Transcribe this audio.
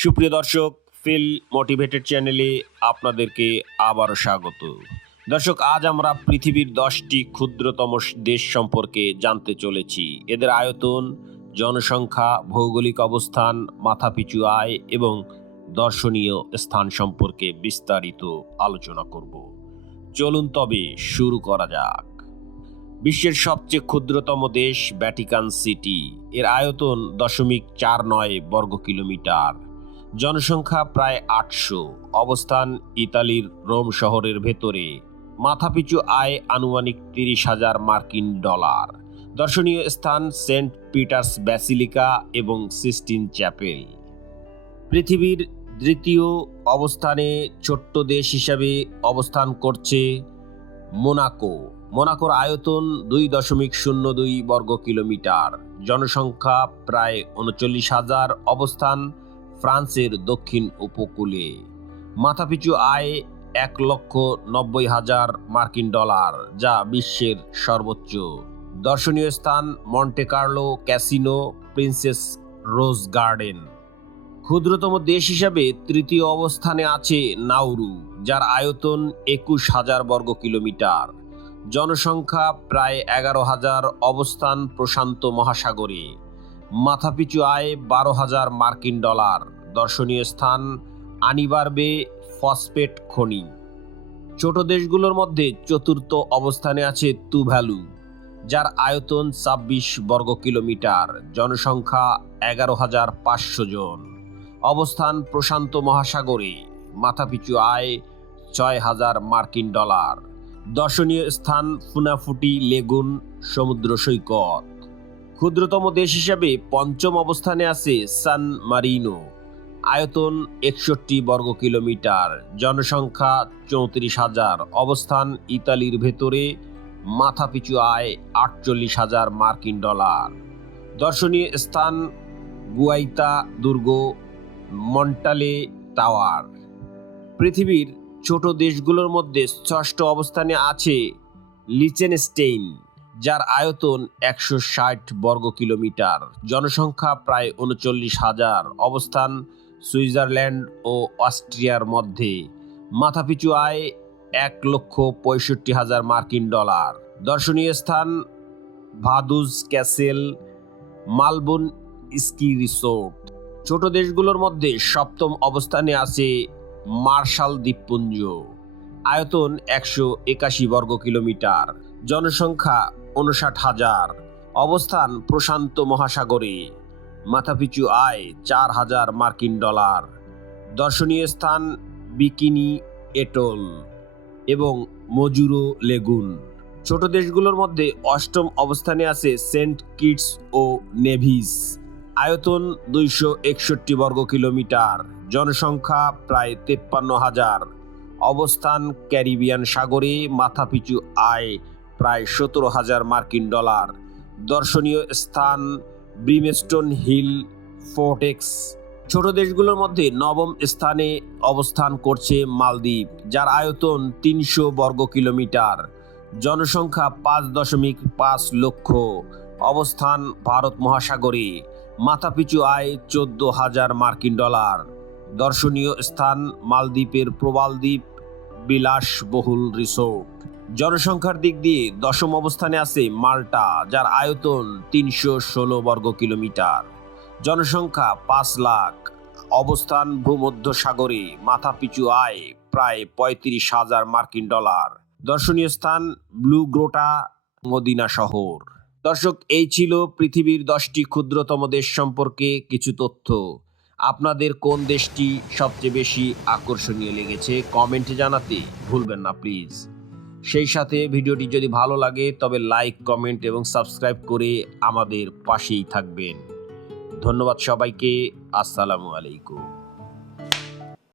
সুপ্রিয় দর্শক feel motivated চ্যানেলে আপনাদেরকে আবারও স্বাগত। দর্শক, আজ আমরা পৃথিবীর দশটি ক্ষুদ্রতম দেশ সম্পর্কে জানতে চলেছি। এদের আয়তন, জনসংখ্যা, ভৌগোলিক অবস্থান, মাথাপিছু আয় এবং দর্শনীয় স্থান সম্পর্কে বিস্তারিত আলোচনা করব। চলুন তবে শুরু করা যাক। বিশ্বের সবচেয়ে ক্ষুদ্রতম দেশ ভ্যাটিকান সিটি। এর আয়তন দশমিক চার নয় বর্গ কিলোমিটার জনসংখ্যা প্রায় আটশো। অবস্থান ইতালির রোম শহরের ভেতরে। মাথাপিছু আয় আনুমানিক তিরিশ হাজার মার্কিন ডলার। দর্শনীয় স্থান সেন্ট পিটার্স ব্যাসিলিকা এবং সিস্টিন চ্যাপেল। পৃথিবীর দ্বিতীয় অবস্থানে ছোট্ট দেশ হিসাবে অবস্থান করছে মোনাকো। মোনাকোর আয়তন দুই দশমিক শূন্য দুই বর্গ কিলোমিটার। জনসংখ্যা প্রায় উনচল্লিশ হাজার। অবস্থান ফ্রান্সের দক্ষিণ উপকূলে। মাথাপিছু আয় এক লক্ষ নব্বই হাজার মার্কিন ডলার, যা বিশ্বের সর্বোচ্চ। দর্শনীয় স্থান Monte Carlo casino princess rose garden. ক্ষুদ্রতম দেশ হিসাবে তৃতীয় অবস্থানে আছে নাউরু, যার আয়তন একুশ হাজার বর্গ কিলোমিটার। জনসংখ্যা প্রায় এগারো হাজার, অবস্থান প্রশান্ত মহাসাগরে। মাথাপিছু আয় বারো হাজার মার্কিন ডলার। দর্শনীয় স্থান আনিবার্বে ফসফেট খনি। ছোট দেশগুলোর মধ্যে চতুর্থ অবস্থানে আছে তুভ্যালু যার আয়তন ছাব্বিশ বর্গ কিলোমিটার। জনসংখ্যা এগারো হাজার পাঁচশো জন। অবস্থান প্রশান্ত মহাসাগরে, মাথাপিছু আয় ছয় হাজার মার্কিন ডলার। দর্শনীয় স্থান ফুনাফুটি, লেগুন, সমুদ্র সৈকত। ক্ষুদ্রতম দেশ হিসাবে পঞ্চম অবস্থানে আছে সান মারিনো। আয়তন একষট্টি বর্গ কিলোমিটার। জনসংখ্যা চৌত্রিশ হাজার। অবস্থান ইতালির ভেতরে। মাথাপিছু আয় আটচল্লিশ হাজার মার্কিন ডলার। দর্শনীয় স্থান গুয়াইতা দুর্গ মন্টালে টাওয়ার। পৃথিবীর ছোট দেশগুলোর মধ্যে ষষ্ঠ অবস্থানে আছে লিচেনস্টেইন। যার আয়তন একশো ষাট বর্গ কিলোমিটার। জনসংখ্যা প্রায় উনচল্লিশ হাজার। অবস্থান সুইজারল্যান্ড ও অস্ট্রিয়ার মধ্যে। মাথাপিছু আয় এক লক্ষ পঁয়ষট্টি হাজার মার্কিন ডলার। দর্শনীয় স্থান Vaduz castle Malbun ski resort. ছোট দেশগুলোর মধ্যে সপ্তম অবস্থানে আছে মার্শাল দ্বীপপুঞ্জ। আয়তন একশো একাশি বর্গ কিলোমিটার। জনসংখ্যা উনষাট হাজার। অবস্থান প্রশান্ত মহাসাগরে। মাথাপিছু আয় চার হাজার মার্কিন ডলার। দর্শনীয় স্থান বিকিনি, এটল এবং মজুরো, লেগুন। ছোট দেশগুলোর মধ্যে অষ্টম অবস্থানে আছে সেন্ট কিটস ও নেভিস। আয়তন দুইশো একষট্টি বর্গ কিলোমিটার। জনসংখ্যা প্রায় তেপ্পান্ন হাজার। অবস্থান ক্যারিবিয়ান সাগরে মাথাপিছু আয় প্রায় সতেরো হাজার মার্কিন ডলার। দর্শনীয় স্থান ব্রিমেস্টোন হিল ফোর্টেক্স। ছোট দেশগুলোর মধ্যে নবম স্থানে অবস্থান করছে মালদ্বীপ, যার আয়তন তিনশো বর্গ কিলোমিটার। জনসংখ্যা পাঁচ দশমিক পাঁচ লক্ষ। অবস্থান ভারত মহাসাগরে। মাথাপিছু আয় চোদ্দ হাজার মার্কিন ডলার। দর্শনীয় স্থান মালদ্বীপের প্রবালদ্বীপ বিলাসবহুল রিসোর্ট। জনসংখ্যার দিক দিয়ে দশম অবস্থানে আছে মাল্টা, যার আয়তন তিনশো ষোলো বর্গ কিলোমিটার। জনসংখ্যা পাঁচ লাখ। অবস্থান ভূমধ্য সাগরে মাথাপিছু আয় প্রায় পঁয়ত্রিশ হাজার মার্কিন ডলার। দর্শনীয় স্থান ব্লু গ্রোটা, মদিনা শহর। দর্শক, এই ছিল পৃথিবীর দশটি ক্ষুদ্রতম দেশ সম্পর্কে কিছু তথ্য। আপনাদের কোন দেশটি সবচেয়ে বেশি আকর্ষণীয় লেগেছে কমেন্টে জানাতে ভুলবেন না, প্লিজ। সেই সাথে ভিডিওটি যদি ভালো লাগে, তবে লাইক, কমেন্ট এবং সাবস্ক্রাইব করে আমাদের পাশেই থাকবেন। ধন্যবাদ সবাইকে। আসসালামু আলাইকুম।